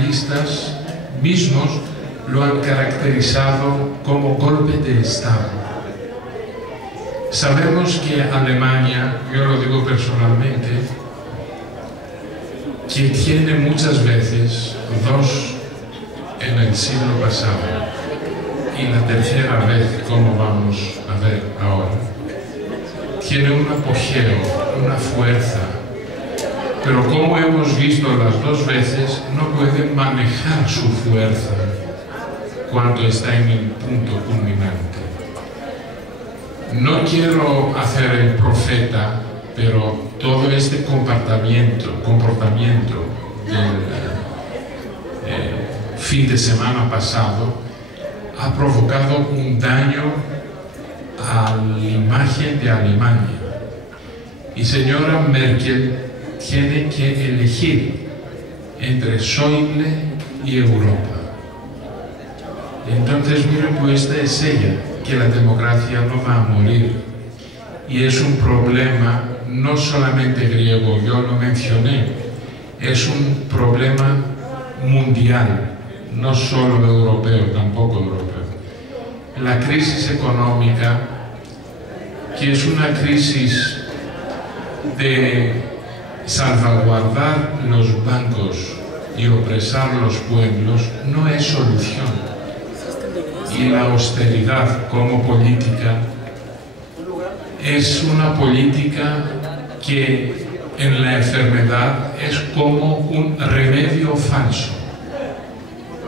analistas mismos lo han caracterizado como golpe de Estado. Sabemos que Alemania, yo lo digo personalmente, que tiene muchas veces dos en el siglo pasado y la tercera vez, como vamos a ver ahora, tiene un apogeo, una fuerza, pero como hemos visto las dos veces, no puede manejar su fuerza cuando está en el punto culminante. No quiero hacer el profeta, pero todo este comportamiento del fin de semana pasado ha provocado un daño a la imagen de Alemania. Y señora Merkel tiene que elegir entre Schäuble y Europa. Entonces, miren, pues esta es ella, que la democracia no va a morir. Y es un problema no solamente griego, yo lo mencioné, es un problema mundial, no solo europeo, tampoco europeo. La crisis económica, que es una crisis de salvaguardar los bancos y opresar los pueblos, no es solución. Y la austeridad como política es una política que en la enfermedad es como un remedio falso.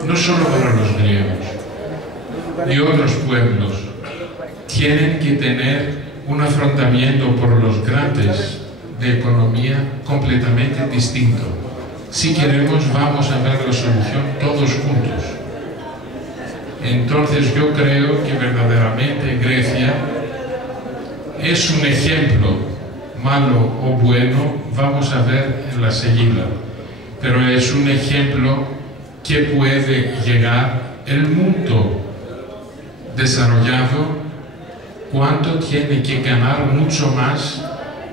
No solo para los griegos y otros pueblos tienen que tener un afrontamiento por los grandes de economía completamente distinto. Si queremos, vamos a ver la solución todos juntos. Entonces yo creo que verdaderamente Grecia es un ejemplo, malo o bueno, vamos a ver en la seguida, pero es un ejemplo que puede llegar el mundo desarrollado cuánto tiene que ganar mucho más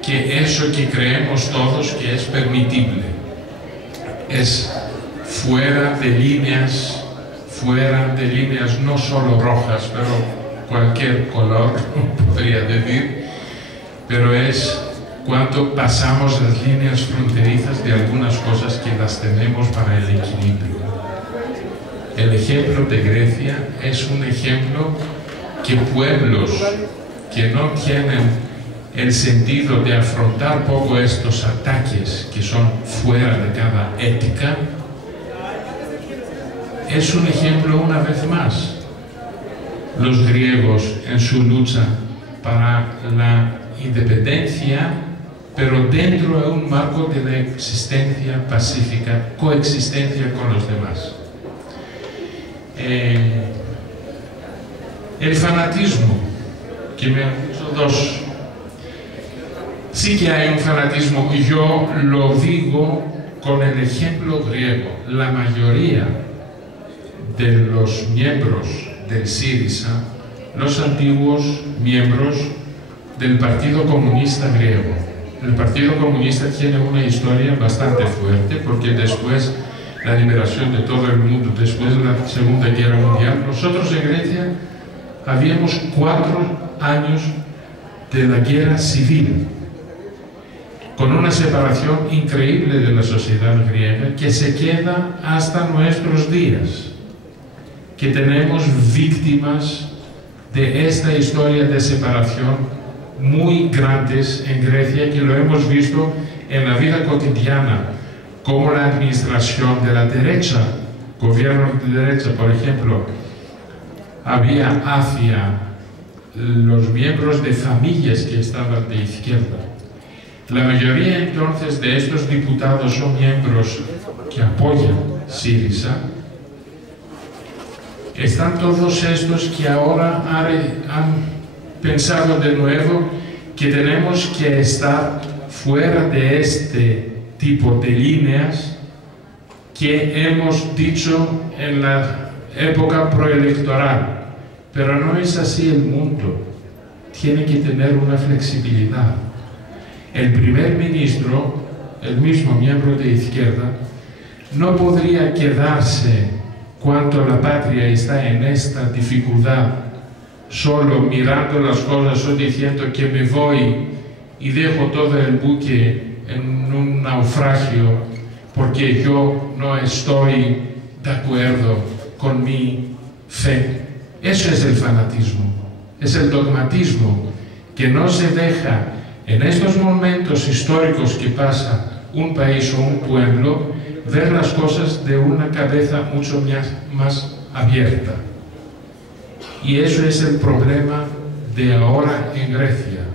que eso que creemos todos que es permitible. Es fuera de líneas no solo rojas, pero cualquier color, podría decir, pero es cuando pasamos las líneas fronterizas de algunas cosas que las tenemos para el equilibrio. El ejemplo de Grecia es un ejemplo que pueblos que no tienen el sentido de afrontar poco estos ataques que son fuera de cada ética, es un ejemplo una vez más. Los griegos en su lucha para la independencia, pero dentro de un marco de la existencia pacífica, coexistencia con los demás. El fanatismo, que me han dicho dos. Sí que hay un fanatismo, y yo lo digo con el ejemplo griego. La mayoría de los miembros del Syriza, los antiguos miembros del Partido Comunista griego. El Partido Comunista tiene una historia bastante fuerte, porque después la liberación de todo el mundo, después de la Segunda Guerra Mundial, nosotros en Grecia habíamos 4 años de la guerra civil, con una separación increíble de la sociedad griega que se queda hasta nuestros días, que tenemos víctimas de esta historia de separación muy grandes en Grecia, que lo hemos visto en la vida cotidiana, como la administración de la derecha, gobierno de derecha, por ejemplo, había hacia los miembros de familias que estaban de izquierda. La mayoría entonces de estos diputados son miembros que apoyan Syriza. Están todos estos que ahora han pensado de nuevo que tenemos que estar fuera de este tipo de líneas que hemos dicho en la época proelectoral. Pero no es así el mundo. Tiene que tener una flexibilidad. El primer ministro, el mismo miembro de izquierda, no podría quedarse cuando la patria está en esta dificultad, solo mirando las cosas o diciendo que me voy y dejo todo el buque en un naufragio porque yo no estoy de acuerdo con mi fe. Eso es el fanatismo, es el dogmatismo que no se deja en estos momentos históricos que pasa un país o un pueblo ver las cosas de una cabeza mucho más abierta. Y eso es el problema de ahora en Grecia.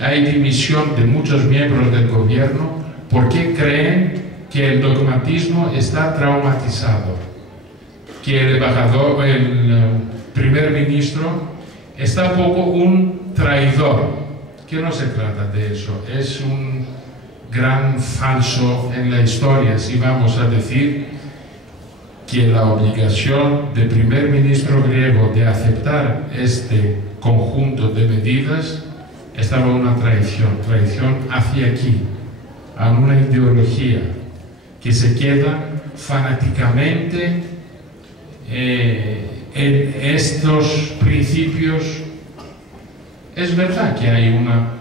Hay división de muchos miembros del gobierno porque creen que el dogmatismo está traumatizado, que el embajador, el primer ministro, está poco un traidor, que no se trata de eso, es un gran falso en la historia, si vamos a decir que la obligación del primer ministro griego de aceptar este conjunto de medidas estaba una traición hacia aquí, a una ideología que se queda fanáticamente en estos principios. Es verdad que hay una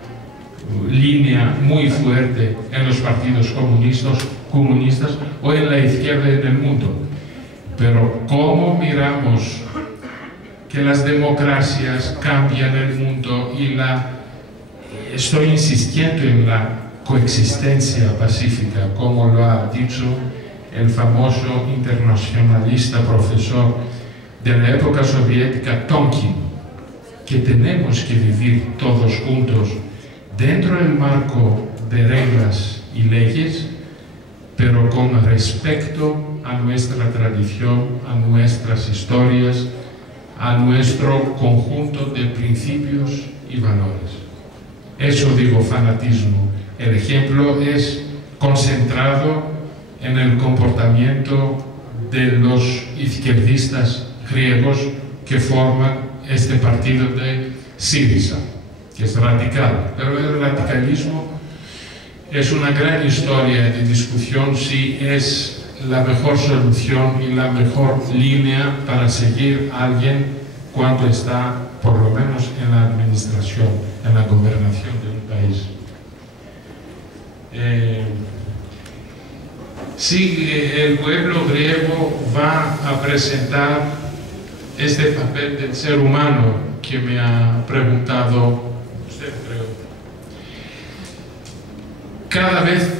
línea muy fuerte en los partidos comunistas o en la izquierda en el mundo, pero ¿cómo miramos que las democracias cambian el mundo y estoy insistiendo en la coexistencia pacífica, como lo ha dicho el famoso internacionalista profesor de la época soviética Tonkin, que tenemos que vivir todos juntos dentro del marco de reglas y leyes, pero con respeto a nuestra tradición, a nuestras historias, a nuestro conjunto de principios y valores. Eso digo fanatismo. El ejemplo es concentrado en el comportamiento de los izquierdistas griegos que forman este partido de Syriza, que es radical, pero el radicalismo es una gran historia de discusión si es la mejor solución y la mejor línea para seguir a alguien cuando está, por lo menos, en la administración, en la gobernación de un país. Si el pueblo griego va a presentar este papel del ser humano que me ha preguntado usted, creo, cada vez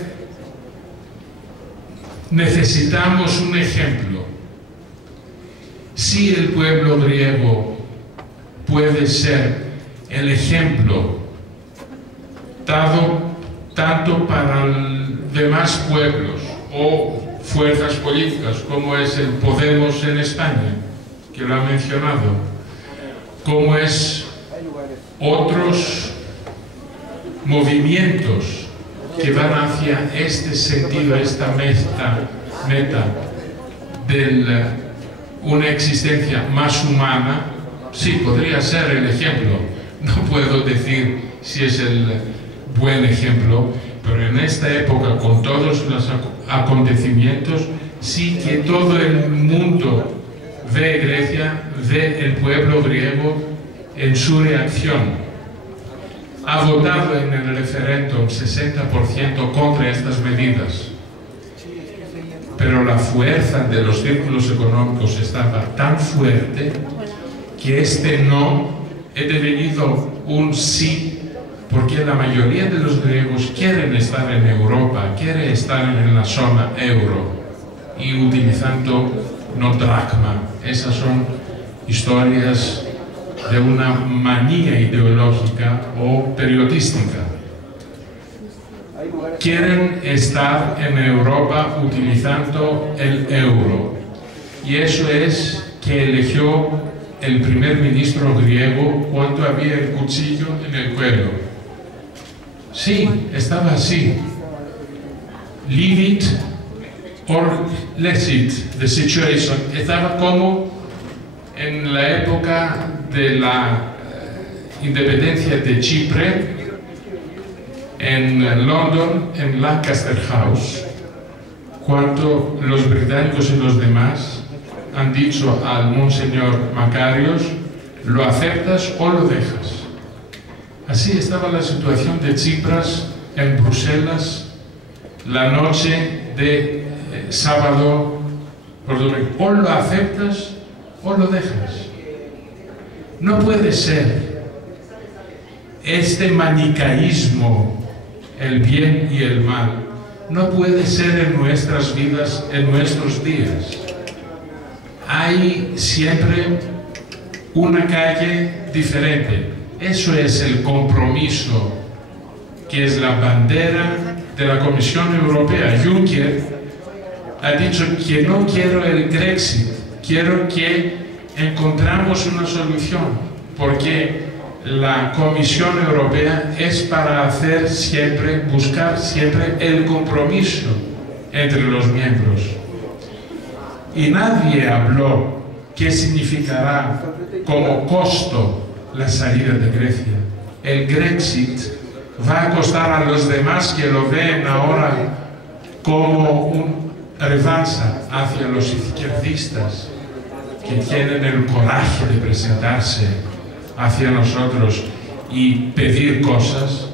necesitamos un ejemplo. Si el pueblo griego puede ser el ejemplo dado tanto para demás pueblos o fuerzas políticas como es el Podemos en España, que lo ha mencionado, como es otros movimientos que van hacia este sentido, esta meta de una existencia más humana. Sí, podría ser el ejemplo. No puedo decir si es el buen ejemplo, pero en esta época, con todos los acontecimientos, sí que todo el mundo ve Grecia, ve el pueblo griego en su reacción. Ha votado en el referéndum 60% contra estas medidas, pero la fuerza de los círculos económicos estaba tan fuerte que este no ha devenido un sí, porque la mayoría de los griegos quieren estar en Europa, quieren estar en la zona euro y utilizando no dracma. Esas son historias de una manía ideológica o periodística. Quieren estar en Europa utilizando el euro, y eso es que eligió el primer ministro griego cuando había el cuchillo en el cuello. Sí, estaba así. Leave it or let it, the situation. Estaba como en la época de la independencia de Chipre, en London, en Lancaster House, cuando los británicos y los demás han dicho al Monseñor Macarios: ¿lo aceptas o lo dejas? Así estaba la situación de Tsipras en Bruselas la noche de sábado por domingo. O lo aceptas o lo dejas. No puede ser este manicaísmo, el bien y el mal, no puede ser en nuestras vidas, en nuestros días. Hay siempre una calle diferente. Eso es el compromiso que es la bandera de la Comisión Europea. Juncker ha dicho que no quiero el Brexit, quiero que encontramos una solución, porque la Comisión Europea es para hacer siempre, buscar siempre el compromiso entre los miembros. Y nadie habló qué significará como costo la salida de Grecia. El Brexit va a costar a los demás que lo ven ahora como una revancha hacia los izquierdistas que tienen el coraje de presentarse hacia nosotros y pedir cosas.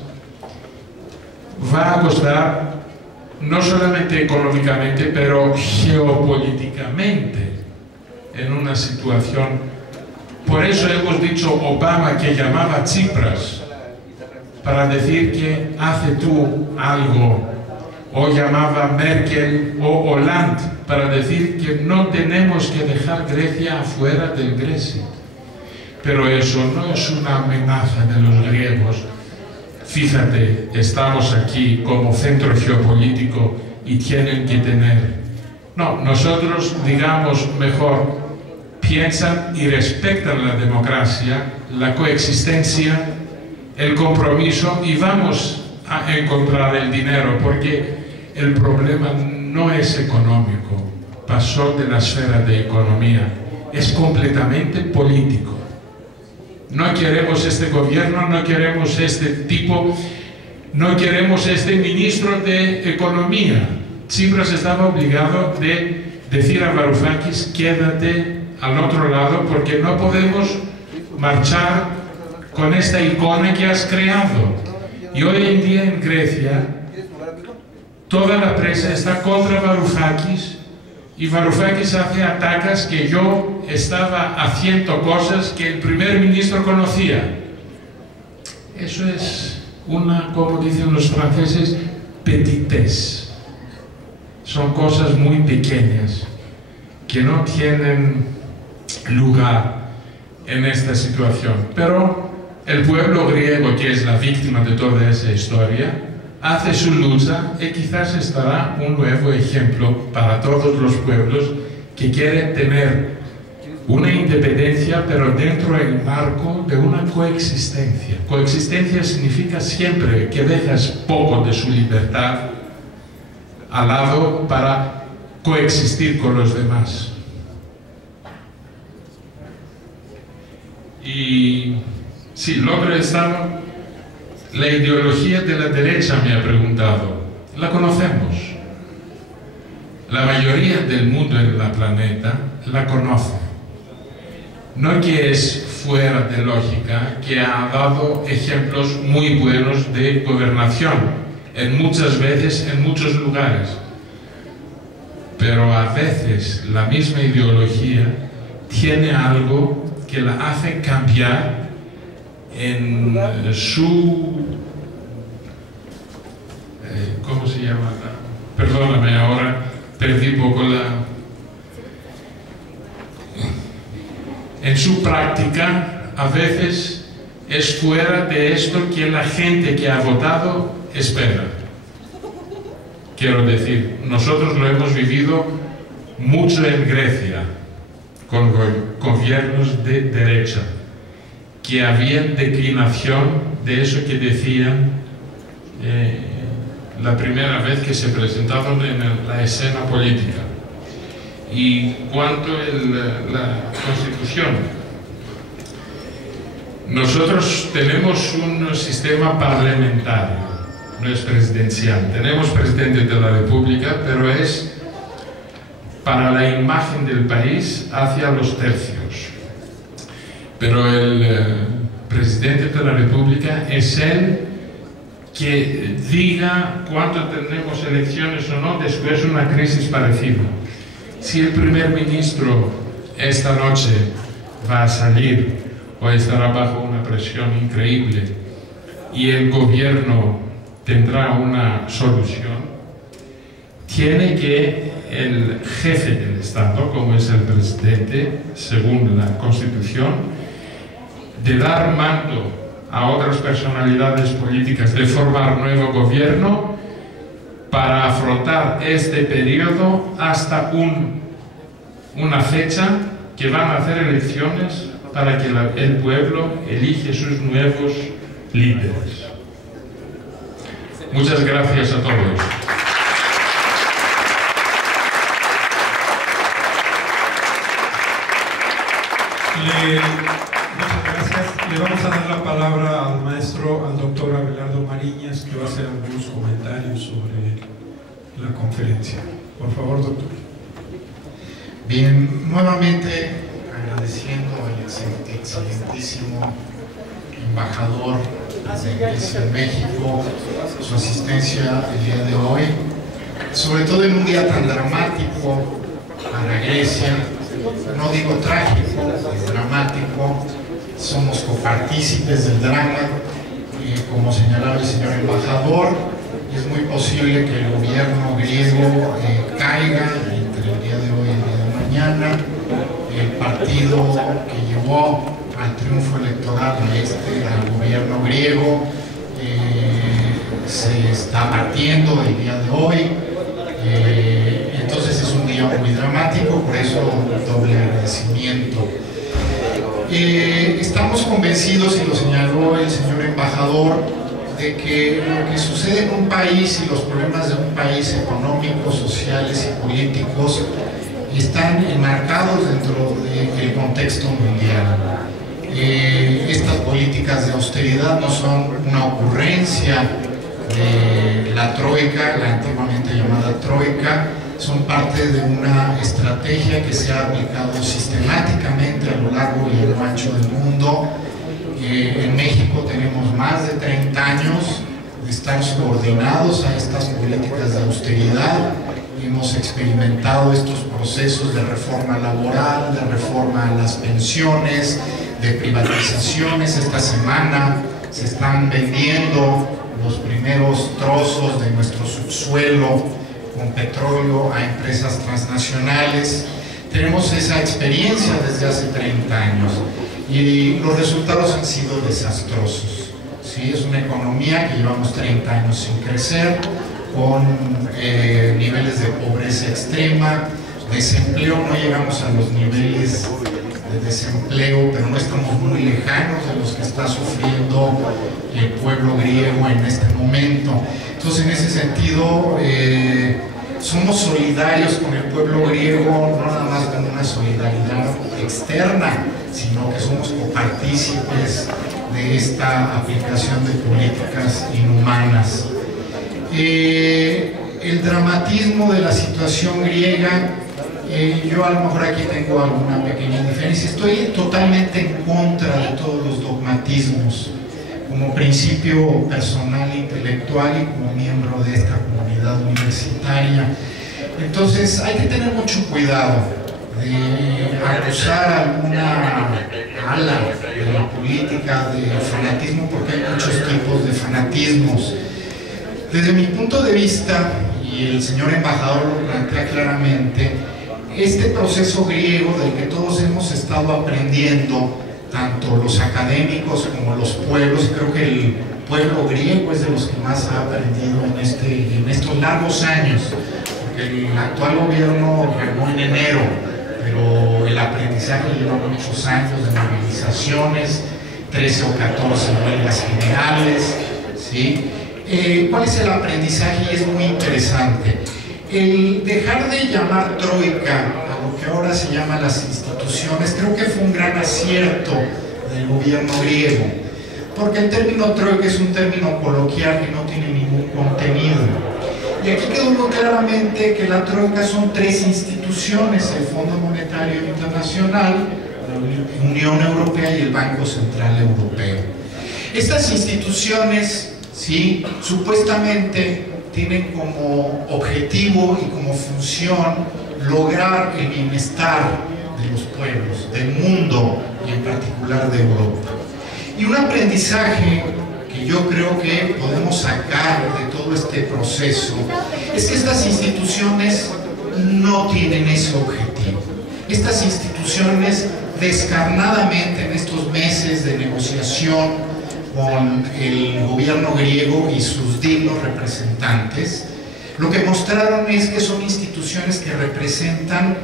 Va a costar no solamente económicamente, pero geopolíticamente en una situación. Por eso hemos dicho Obama que llamaba a Tsipras para decir que hace tú algo, o llamaba a Merkel o Hollande para decir que no tenemos que dejar Grecia afuera del Brexit. Pero eso no es una amenaza de los griegos. Fíjate, estamos aquí como centro geopolítico y tienen que tener. No, nosotros digamos mejor, piensan y respetan la democracia, la coexistencia, el compromiso, y vamos a encontrar el dinero, porque el problema no es económico, pasó de la esfera de economía, es completamente político. No queremos este gobierno, no queremos este tipo, no queremos este ministro de Economía. Tsipras estaba obligado de decir a Varoufakis: quédate al otro lado porque no podemos marchar con esta icona que has creado. Y hoy en día en Grecia toda la prensa está contra Varoufakis, y Varoufakis hace ataques que yo estaba haciendo cosas que el primer ministro conocía. Eso es una, como dicen los franceses, petitesse. Son cosas muy pequeñas que no tienen lugar en esta situación. Pero el pueblo griego, que es la víctima de toda esa historia, hace su lucha y quizás estará un nuevo ejemplo para todos los pueblos que quieren tener una independencia, pero dentro del marco de una coexistencia. Coexistencia significa siempre que dejas poco de su libertad al lado para coexistir con los demás. Y sí, logro estaba. La ideología de la derecha, me ha preguntado. La conocemos. La mayoría del mundo en el planeta la conoce. No que es fuera de lógica, que ha dado ejemplos muy buenos de gobernación, muchas veces en muchos lugares. Pero a veces la misma ideología tiene algo que la hace cambiar en su... ¿cómo se llama? Perdóname, ahora perdí un poco la... En su práctica, a veces es fuera de esto que la gente que ha votado espera. Quiero decir, nosotros lo hemos vivido mucho en Grecia, con gobiernos de derecha, que habían declinación de eso que decían la primera vez que se presentaron en la escena política. Y cuanto a la Constitución, nosotros tenemos un sistema parlamentario, no es presidencial. Tenemos presidente de la República, pero es para la imagen del país hacia los tercios. Pero el presidente de la República es él que diga cuándo tendremos elecciones o no después de una crisis parecida. Si el primer ministro esta noche va a salir o estará bajo una presión increíble y el gobierno tendrá una solución, tiene que el jefe del Estado, como es el presidente, según la Constitución, de dar mando a otras personalidades políticas de formar nuevo gobierno para afrontar este periodo hasta una fecha que van a hacer elecciones para que el pueblo elige sus nuevos líderes. Muchas gracias a todos. Muchas gracias. Le vamos a dar la palabra al maestro, al doctor Abelardo Mariñas, que va a hacer algunos comentarios sobre la conferencia. Por favor, doctor. Bien, nuevamente agradeciendo al excelentísimo embajador de Grecia en México su asistencia el día de hoy, sobre todo en un día tan dramático para Grecia. No digo trágico, es dramático. Somos copartícipes del drama, como señalaba el señor embajador. Es muy posible que el gobierno griego caiga entre el día de hoy y el día de mañana. El partido que llevó al triunfo electoral al gobierno griego se está partiendo el día de hoy. Entonces es un día muy dramático, por eso doble agradecimiento. Estamos convencidos, y lo señaló el señor embajador, de que lo que sucede en un país y los problemas de un país económicos, sociales y políticos están enmarcados dentro del contexto mundial. Estas políticas de austeridad no son una ocurrencia de la Troika, la antiguamente llamada Troika, son parte de una estrategia que se ha aplicado sistemáticamente a lo largo y a lo ancho del mundo. En México tenemos más de 30 años de estar subordinados a estas políticas de austeridad. Hemos experimentado estos procesos de reforma laboral, de reforma a las pensiones, de privatizaciones. Esta semana se están vendiendo los primeros trozos de nuestro subsuelo con petróleo a empresas transnacionales. Tenemos esa experiencia desde hace 30 años y los resultados han sido desastrosos. ¿Sí? Es una economía que llevamos 30 años sin crecer, con niveles de pobreza extrema, desempleo. No llegamos a los niveles de desempleo, pero no estamos muy lejanos de los que está sufriendo el pueblo griego en este momento. Entonces, en ese sentido, somos solidarios con el pueblo griego, no nada más con una solidaridad externa, sino que somos copartícipes de esta aplicación de políticas inhumanas. El dramatismo de la situación griega, yo a lo mejor aquí tengo alguna pequeña diferencia. Estoy totalmente en contra de todos los dogmatismos, como principio personal e intelectual y como miembro de esta comunidad universitaria. Entonces hay que tener mucho cuidado de acusar alguna ala de la política de fanatismo, porque hay muchos tipos de fanatismos. Desde mi punto de vista, y el señor embajador lo plantea claramente, este proceso griego del que todos hemos estado aprendiendo, tanto los académicos como los pueblos, creo que el pueblo griego es de los que más ha aprendido en estos largos años, porque el actual gobierno ganó en enero, pero el aprendizaje lleva muchos años de movilizaciones, 13 o 14 huelgas generales, ¿sí? ¿Cuál es el aprendizaje? Y es muy interesante. El dejar de llamar troika a lo que ahora se llama las instituciones, creo que fue un gran acierto del gobierno griego, porque el término troika es un término coloquial que no tiene ningún contenido. Y Y aquí quedó muy claramente que la Troika son tres instituciones: el Fondo Monetario Internacional, la Unión Europea y el Banco Central Europeo. Estas instituciones, ¿sí?, supuestamente tienen como objetivo y como función lograr el bienestar de los pueblos, del mundo y en particular de Europa. Y un aprendizaje que yo creo que podemos sacar de todo este proceso es que estas instituciones no tienen ese objetivo. Estas instituciones, descarnadamente en estos meses de negociación con el gobierno griego y sus dignos representantes, lo que mostraron es que son instituciones que representan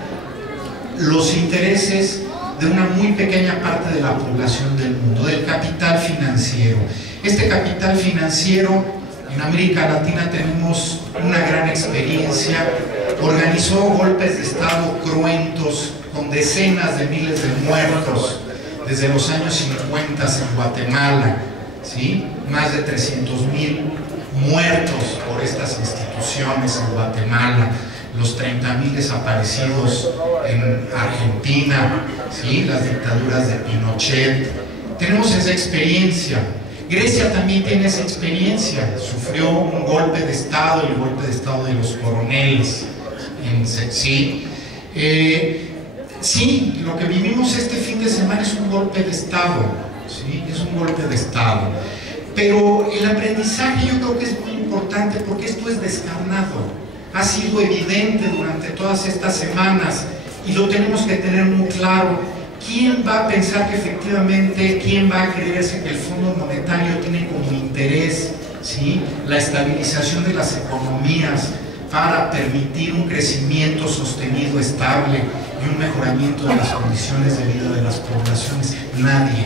los intereses de una muy pequeña parte de la población del mundo, del capital financiero. Este capital financiero, en América Latina tenemos una gran experiencia, organizó golpes de Estado cruentos con decenas de miles de muertos desde los años 50 en Guatemala, ¿sí? Más de 300,000 muertos por estas instituciones en Guatemala, los 30,000 desaparecidos en Argentina, ¿sí?, las dictaduras de Pinochet. Tenemos esa experiencia. Grecia también tiene esa experiencia, sufrió un golpe de Estado, el golpe de Estado de los coroneles, ¿sí? Sí, lo que vivimos este fin de semana es un golpe de Estado, ¿sí?, es un golpe de Estado. Pero el aprendizaje yo creo que es muy importante porque esto es descarnado. Ha sido evidente durante todas estas semanas y lo tenemos que tener muy claro. ¿Quién va a pensar que efectivamente, quién va a creerse que el Fondo Monetario tiene como interés, ¿sí?, la estabilización de las economías para permitir un crecimiento sostenido, estable y un mejoramiento de las condiciones de vida de las poblaciones? Nadie.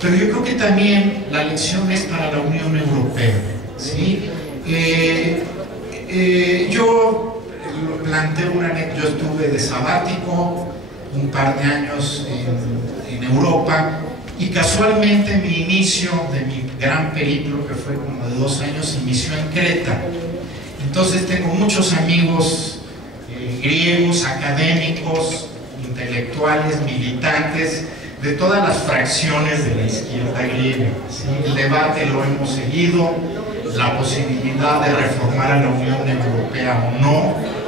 Pero yo creo que también la lección es para la Unión Europea, ¿sí? Yo planteo una anécdota. Yo estuve de sabático un par de años en Europa y casualmente mi inicio de mi gran periplo, que fue como de 2 años, inició en Creta. Entonces tengo muchos amigos griegos, académicos, intelectuales, militantes de todas las fracciones de la izquierda griega, ¿sí? El debate lo hemos seguido, la posibilidad de reformar a la Unión Europea o no,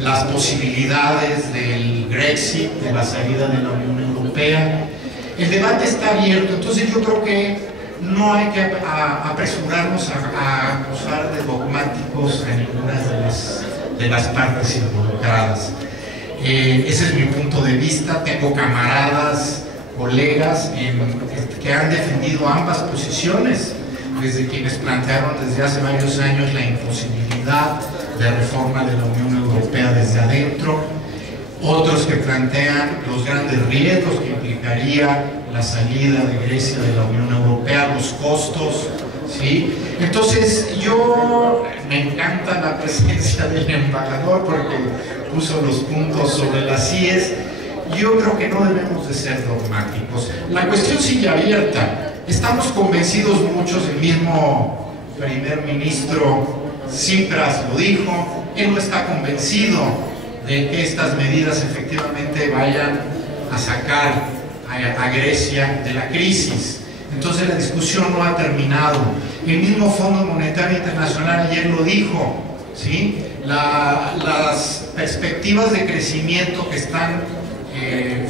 las posibilidades del Brexit, de la salida de la Unión Europea. El debate está abierto, entonces yo creo que no hay que apresurarnos a acusar de dogmáticos a ninguna de las partes involucradas. Ese es mi punto de vista. Tengo camaradas, colegas que han defendido ambas posiciones, desde quienes plantearon desde hace varios años la imposibilidad de reforma de la Unión Europea desde adentro, otros que plantean los grandes riesgos que implicaría la salida de Grecia de la Unión Europea, los costos, ¿sí? Entonces me encanta la presencia del embajador porque puso los puntos sobre las IES. Yo creo que no debemos de ser dogmáticos. La cuestión sigue abierta. Estamos convencidos muchos, el mismo primer ministro Tsipras lo dijo, él no está convencido de que estas medidas efectivamente vayan a sacar a Grecia de la crisis. Entonces la discusión no ha terminado. El mismo Fondo Monetario Internacional ayer lo dijo, ¿sí? Las perspectivas de crecimiento que están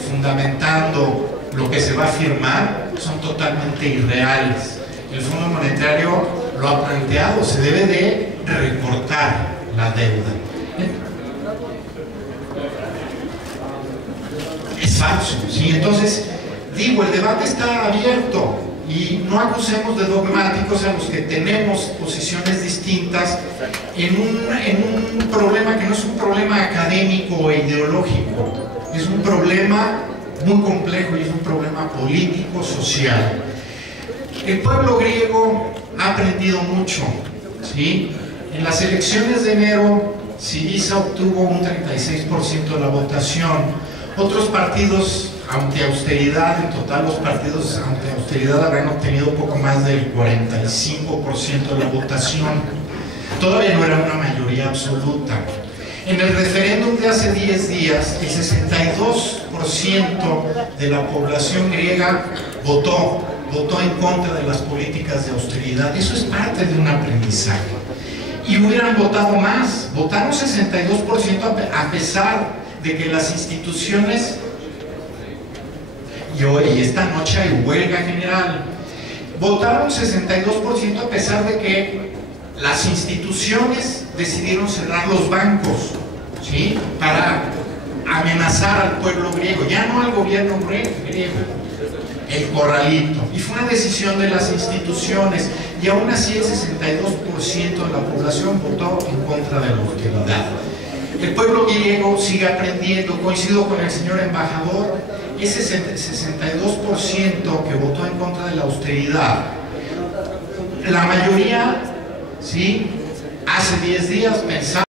fundamentando lo que se va a firmar son totalmente irreales. El Fondo Monetario lo ha planteado, se debe de recortar la deuda. Es falso, ¿sí? Entonces, digo, el debate está abierto y no acusemos de dogmáticos a los que tenemos posiciones distintas en un problema que no es un problema académico o ideológico, es un problema muy complejo y es un problema político, social. El pueblo griego ha aprendido mucho, ¿sí? En las elecciones de enero, Syriza obtuvo un 36% de la votación. Otros partidos, ante austeridad, en total los partidos ante austeridad habrán obtenido poco más del 45% de la votación. todavía no era una mayoría absoluta. En el referéndum de hace 10 días, el 62% de la población griega votó en contra de las políticas de austeridad. Eso es parte de un aprendizaje. Y hubieran votado más, votaron 62% a pesar de que las instituciones, y hoy, esta noche hay huelga general, votaron 62% a pesar de que las instituciones decidieron cerrar los bancos, ¿sí?, para amenazar al pueblo griego, ya no al gobierno griego, el corralito. Y fue una decisión de las instituciones, y aún así el 62% de la población votó en contra de la austeridad. El pueblo griego sigue aprendiendo. Coincido con el señor embajador, ese 62% que votó en contra de la austeridad, la mayoría, ¿sí?, hace 10 días pensaba